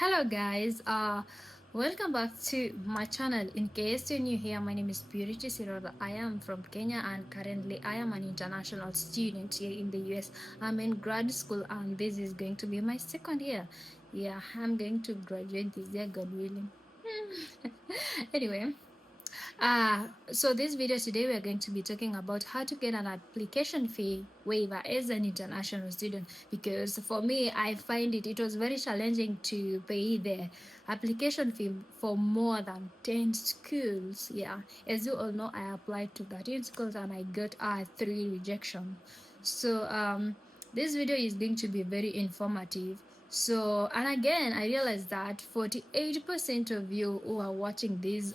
Hello guys, welcome back to my channel. In case you're new here, my name is Purity Siroda. I am from Kenya and currently I am an international student here in the US. I'm in grad school and this is going to be my second year. Yeah, I'm going to graduate this year, God willing. Anyway, so this video today we are going to be talking about how to get an application fee waiver as an international student, because for me I find it was very challenging to pay the application fee for more than 10 schools. Yeah, as you all know, I applied to 13 schools and I got 3 rejection. So this video is going to be very informative. So, and again, I realized that 48% of you who are watching this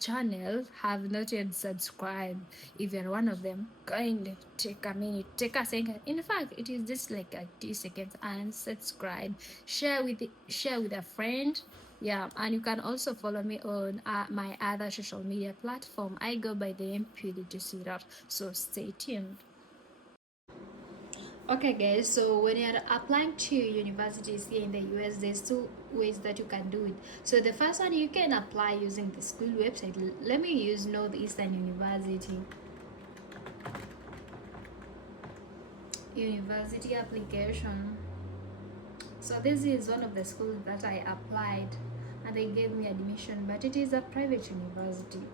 channel have not yet subscribed. If you're one of them, kindly take a minute, take a second. In fact, it is just like a 2 seconds, and subscribe. Share with a friend. Yeah, and you can also follow me on my other social media platform. I go by the name Purity to see that. So stay tuned. Okay guys, so when you're applying to universities here in the US, there's two ways that you can do it. So the first one, you can apply using the school website. Let me use Northeastern University application. So this is one of the schools that I applied and they gave me admission, but it is a private university.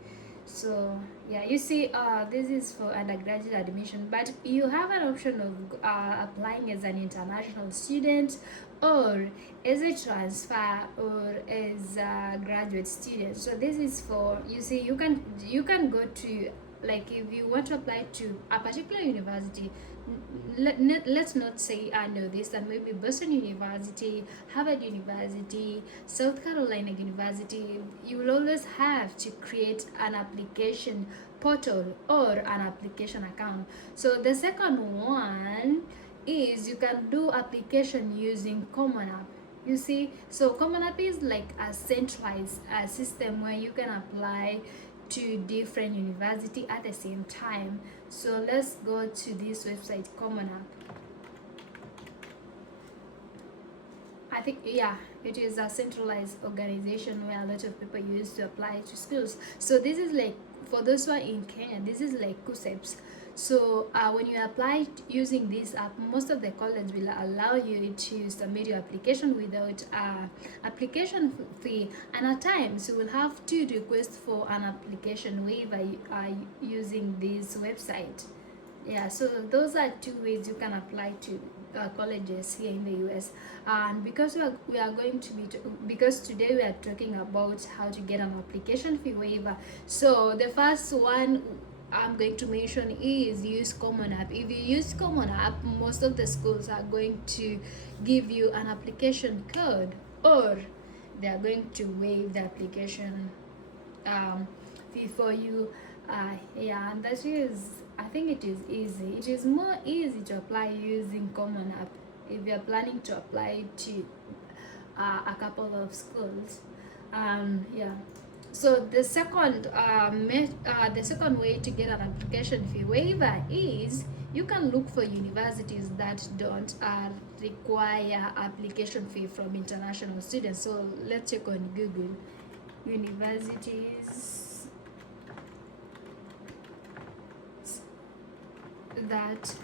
So yeah, you see, this is for undergraduate admission, but you have an option of applying as an international student or as a transfer or as a graduate student. So this is for, you see, you can go to, like, if you want to apply to a particular university, let's not say I know this, and maybe Boston University, Harvard University, South Carolina University, you will always have to create an application portal or an application account. So the second one is you can do application using Common App. You see, so Common App is like a centralized system where you can apply to different university at the same time. So let's go to this website, Common App. I think, yeah, it is a centralized organization where a lot of people use to apply to schools. So this is like, for those who are in Kenya, this is like KUSEPS. So when you apply using this app, most of the colleges will allow you to submit your application without application fee, and at times you will have to request for an application waiver using this website. Yeah, so those are two ways you can apply to colleges here in the US. And because we are going to be because today we are talking about how to get an application fee waiver, so the first one I'm going to mention is use Common App. If you use Common App, most of the schools are going to give you an application code, or they are going to waive the application fee for you. Yeah, and that is, I think it is easy. It is more easy to apply using Common App if you're planning to apply to a couple of schools. Yeah. So the second way to get an application fee waiver is you can look for universities that don't require application fee from international students. So let's check on Google, universities that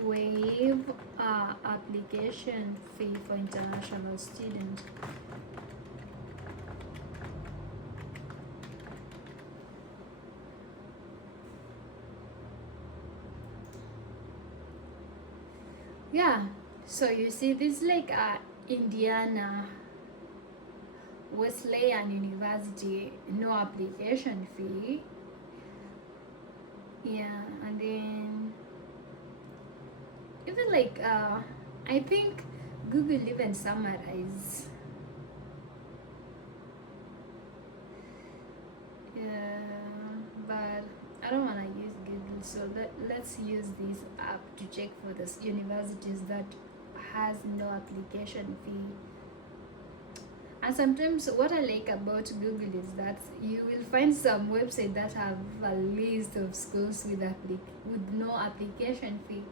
waive application fee for international students. Yeah, so you see, this like Indiana Wesleyan University, no application fee. Yeah, and then even like I think Google even summarize. Yeah, but I don't want to use Google, so let's use this app to check for the universities that has no application fee. And sometimes what I like about Google is that you will find some websites that have a list of schools with no application fee.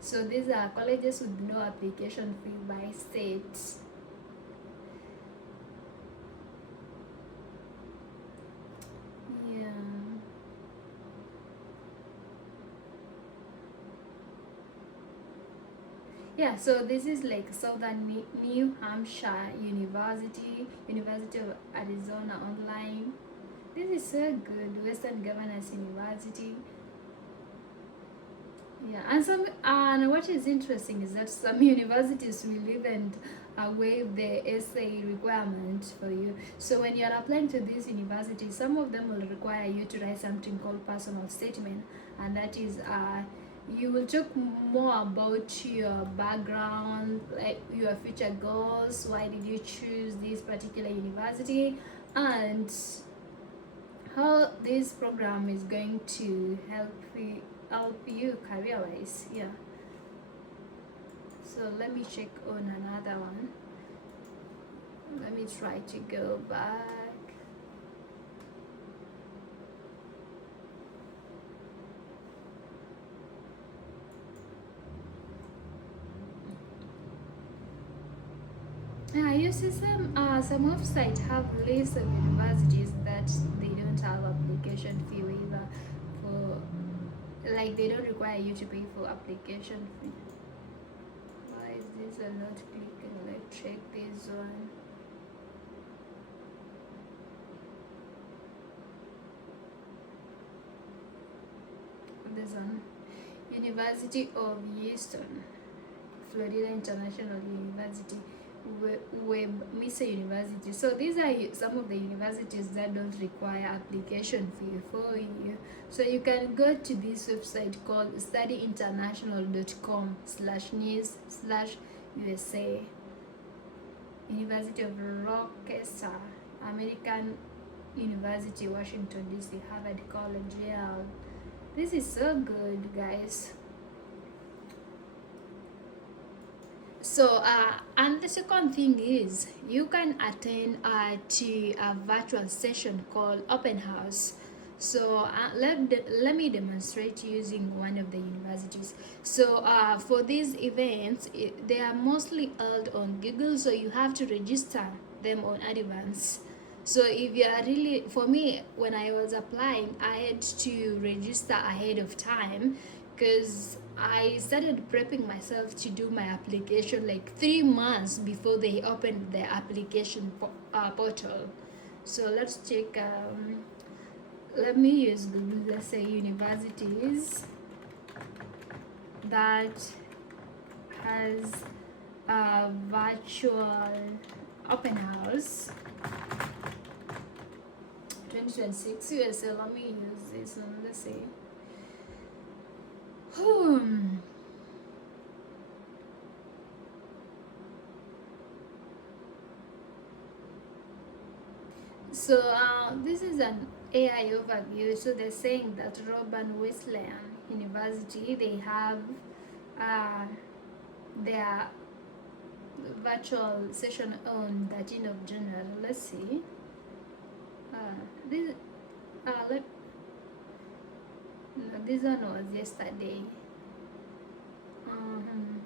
So these are colleges with no application fee by states. Yeah, so this is like Southern New Hampshire University, University of Arizona Online. This is so good. Western Governors University. Yeah, and what is interesting is that some universities will even waive the essay requirement for you. So when you are applying to these universities, some of them will require you to write something called personal statement, and that is you will talk more about your background, like your future goals, why did you choose this particular university, and how this program is going to help you career wise. Yeah, so let me check on another one. Let me try to go back. Yeah, you see some websites have lists of universities that they don't have application fee waiver for, like they don't require you to pay for application fee. Why is this not clicking? Let's check this one. This one, University of Houston, Florida International University, Mesa University. So these are some of the universities that don't require application fee for you. So you can go to this website called studyinternational.com/news/USA. University of Rochester, American University, Washington DC, Harvard College, Yale. This is so good, guys. So and the second thing is you can attend to a virtual session called open house. So let me demonstrate using one of the universities. So for these events, they are mostly held on Google, so you have to register them on advance. So if you are really, for me, when I was applying, I had to register ahead of time because I started prepping myself to do my application like 3 months before they opened the application portal. So let's check. Let me use Google. Let's say universities that has a virtual open house 2026 USA. Let me use this one. Let's see. So this is an AI overview. So they're saying that Robert Wesleyan University, they have uh, their virtual session on 13th of January. Let's see. This let no, this one was yesterday. Mhm.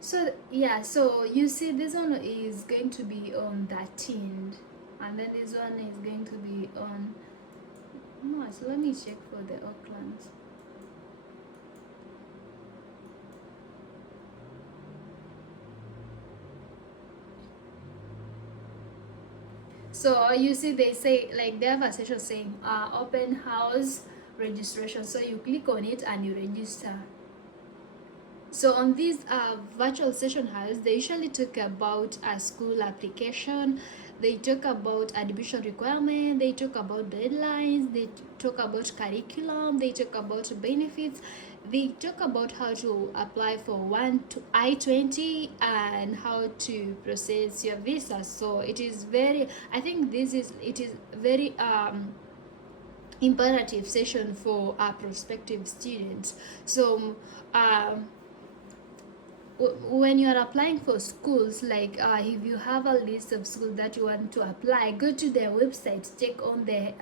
So yeah, so you see this one is going to be on 13th, and then this one is going to be on March. Let me check for the Auckland. So you see they say like they have a section saying open house registration. So you click on it and you register. So on this virtual session house, they usually talk about a school application, they talk about admission requirement, they talk about deadlines, they talk about curriculum, they talk about benefits, they talk about how to apply for I-20 and how to process your visa. So it is very, I think it is very imperative session for our prospective students. So um, when you are applying for schools, like if you have a list of schools that you want to apply, go to their website, check on their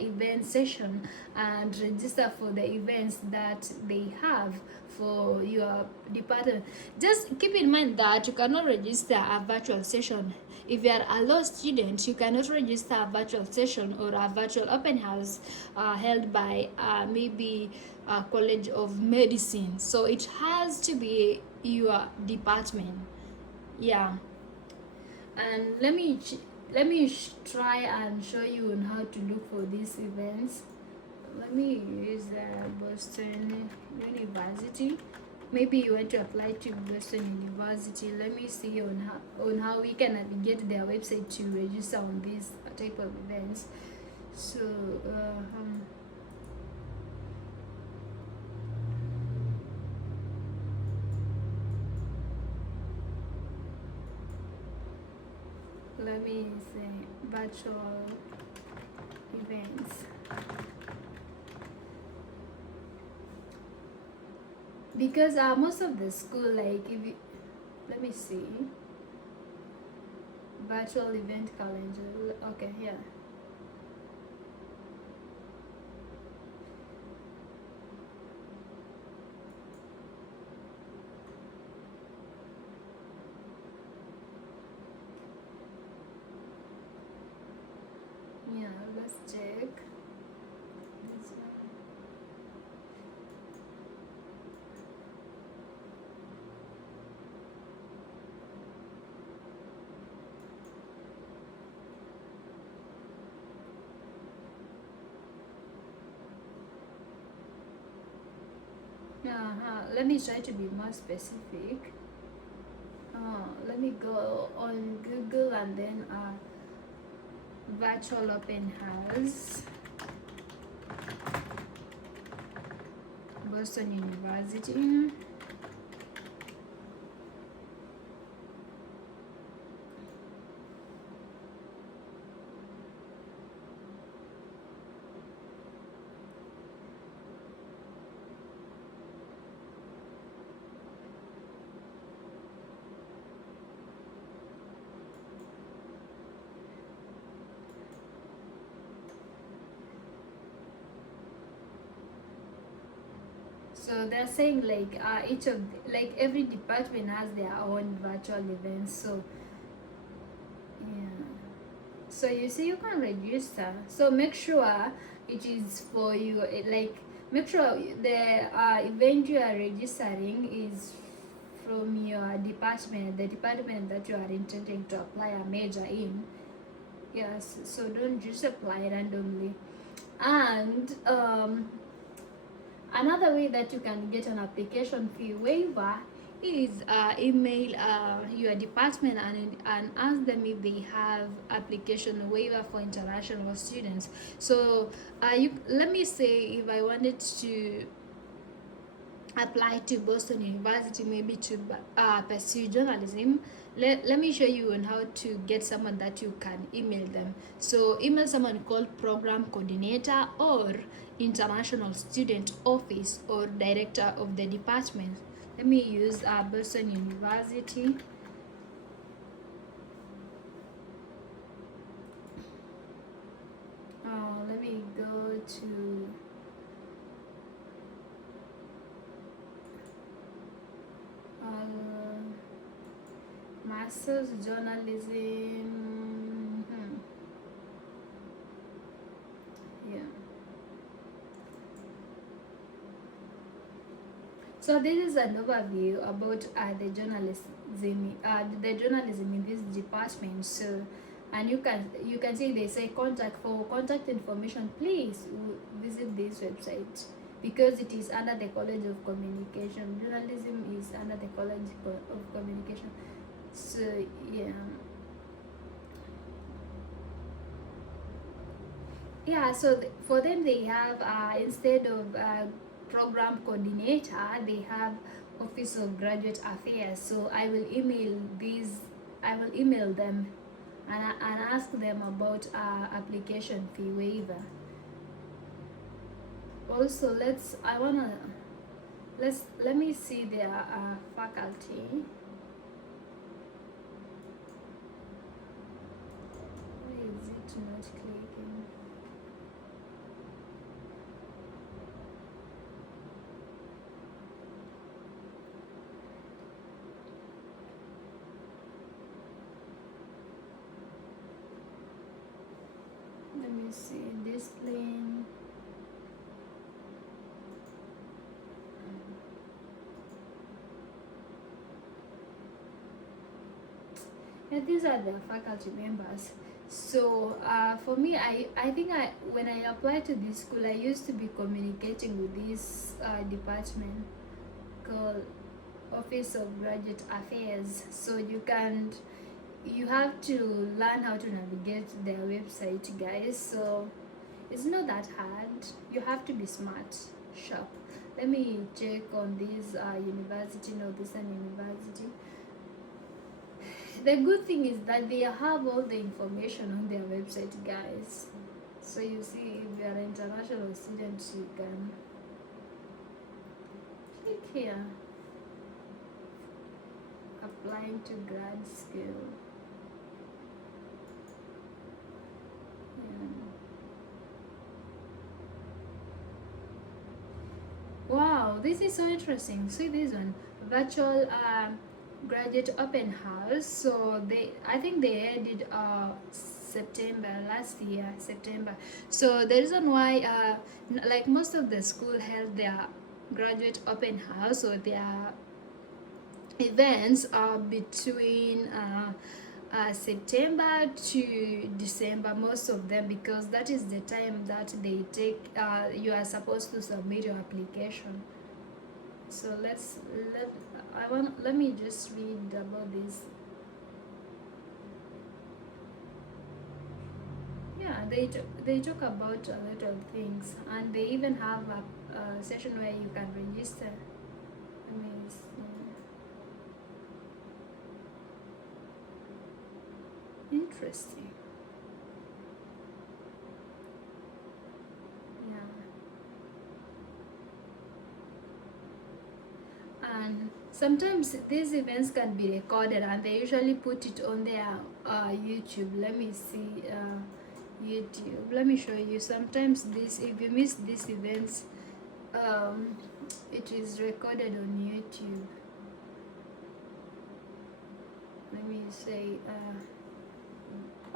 event session, and register for the events that they have for your department. Just keep in mind that you cannot register a virtual session. If you are a law student, you cannot register a virtual session or a virtual open house held by maybe a college of medicine. So it has to be your department. Yeah. And try and show you on how to look for these events. Let me use Boston University. Maybe you want to apply to Boston University. Let me see on how we can navigate their website to register on these type of events. So let me say virtual events, because most of the school, like if you, let me see virtual event calendar. Okay, yeah. Yeah, let's check this one. Let me try to be more specific. Let me go on Google and then virtual open house, Boston University. So they're saying like each of like every department has their own virtual events. So yeah. So you see, you can register. So make sure it is for you. Like make sure the event you are registering is from your department, the department that you are intending to apply a major in. Yes. So don't just apply randomly. And another way that you can get an application fee waiver is email your department and ask them if they have application waiver for international students. So let me say if I wanted to apply to Boston University, maybe to pursue journalism. Let me show you on how to get someone that you can email them. So email someone called program coordinator or international student office or director of the department. Let me use Boston University. Let me go to Masters Journalism. Yeah. So this is an overview about the journalism in this department. So, and you can see they say contact information. Please visit this website because it is under the College of Communication. Journalism is under the College of Communication. So yeah. Yeah, so for them they have instead of program coordinator, they have Office of Graduate Affairs. So I will email them and ask them about application fee waiver. Also, let me see their faculty. Why is it not clicking? Let me see discipline. Yeah, these are the faculty members. So for me, I think when I applied to this school, I used to be communicating with this department called Office of Graduate Affairs. So you have to learn how to navigate their website, guys. So it's not that hard. You have to be smart, sharp. Let me check on this university, Northeastern University. The good thing is that they have all the information on their website, guys. So you see, if you are an international student, you can click here, applying to grad school. Wow, this is so interesting. See this one, virtual graduate open house. So I think they did September last year, September. So the reason why like most of the school held their graduate open house or their events are between September to December, most of them, because that is the time that they take you are supposed to submit your application. So let me just read about this. Yeah, they talk about a lot of things, and they even have a session where you can register. I mean, interesting. And sometimes these events can be recorded and they usually put it on their YouTube. Let me see YouTube. Let me show you. Sometimes this, if you miss these events, it is recorded on YouTube. Let me say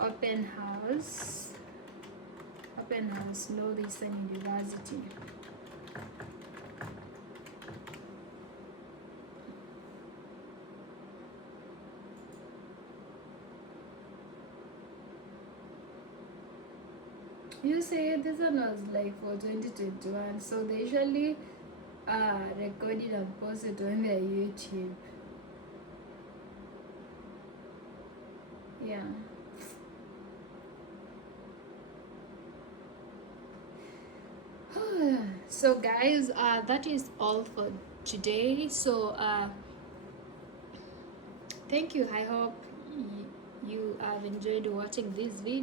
open house Northeastern University. You say this one was like for 2021, so they usually record it and post it on their YouTube. Yeah. So guys, that is all for today. So thank you. I hope you have enjoyed watching this video.